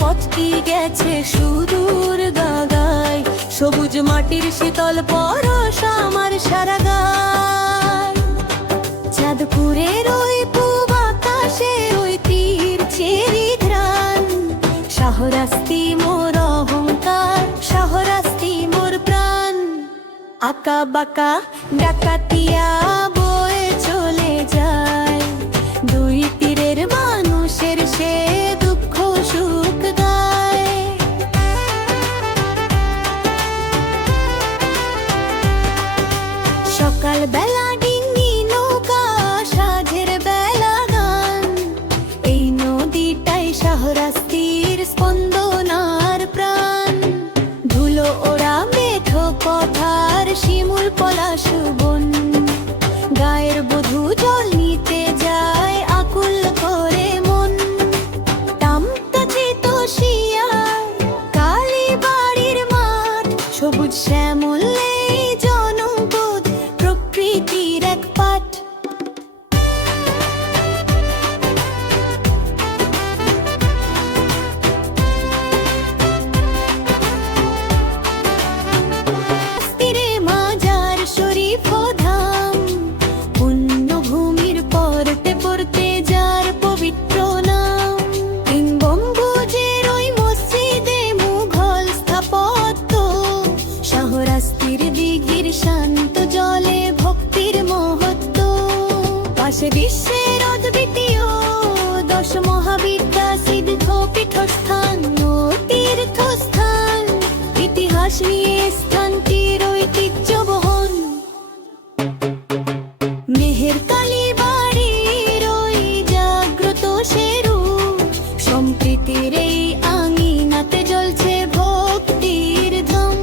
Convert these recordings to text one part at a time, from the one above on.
পথটি গেছে সুদূর গাগায়, সবুজ মাটির শীতল পরশ আমার সারা গায়। চাঁদপুরের ওই পূব আকাশে ওই তীর চেরি ঘ্রাণ, শাহরাস্তি মোর অহংকার, শাহরাস্তি মোর প্রাণ। আঁকা বাঁকা ডাকাতিয়া বয়ে চলে যায়, দুই তীরের মানুষের সে দুঃখ সুখ গায়। সকাল বেলা ডিঙ্গি নৌকা, সাঁঝের বেলা গান, এই নদীটাই শাহরাস্তির স্পন্দন আর প্রাণ। ধুলো ওরা মেঠো পথার, শিমুল পলাশ বন, গায়ের বধূ জল নিতে যায় আকুল করে মন। তামতাচে তোষিয়া কালী বাড়ির মাঠ, সবুজ শ্যামলে জনপদ, প্রকৃতির এক পাঠ। তীরে মাজার শরীফ ও ধাম, পুণ্যভূমির পরতে পড়তে যার পবিত্র নাম। তিন গম্বুজের ওই মসজিদে মুঘল স্থাপত্য, শাহরাস্তির দিঘির শান্ত জলে ভক্তির মহত্ব। পাশে বিশ্বের অদ্বিতীয় 10 মহাবিদ্যা সিদ্ধ পীঠস্থান ও তীর্থস্থান, ইতিহাস নিয়ে স্থানটির ঐতিহ্য বহন। মেহের কালী বাড়ির ওই জাগ্রত সে রূপ, সম্প্রীতির এই আঙিনাতে জ্বলছে ভক্তির ধম।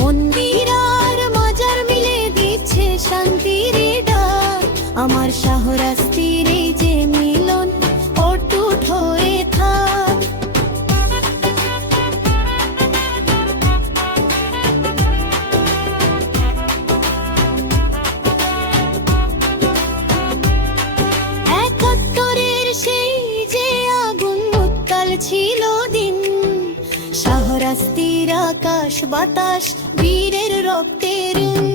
মন্দির আর মাজার মিলে দিচ্ছে শান্তির ডাক, আমার শাহরাস্তির এই যে মিলন অটুট হয়ে থাক। একাত্তরের সেই যে আগুন উত্তাল ছিল দিন, শাহরাস্তির আকাশ বাতাস বীরের রক্তের ঋণ।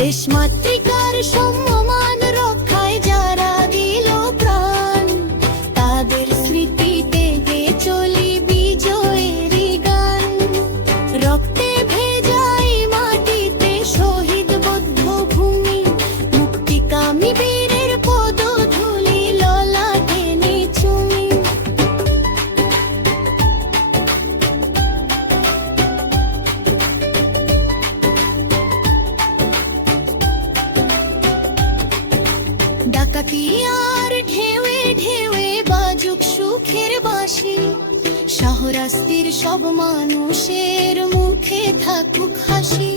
দেশ মাতৃকার সম্মান রক্ষায় যারা দিল প্রাণ, তাদের স্মৃতিতে গেয়ে চলি বিজয়েরই গান। রক্তে ভেজাই মাটিতে শহীদ বদ্ধ ভূমি, মুক্তিকামী বীরের পদধূলি ললাটে চুমি। ডাকাতিয়ার ঢেউয়ে ঢেউয়ে বাজুক সুখের বাঁশি, শাহরাস্তির সব মানুষের মুখে থাকুক হাসি।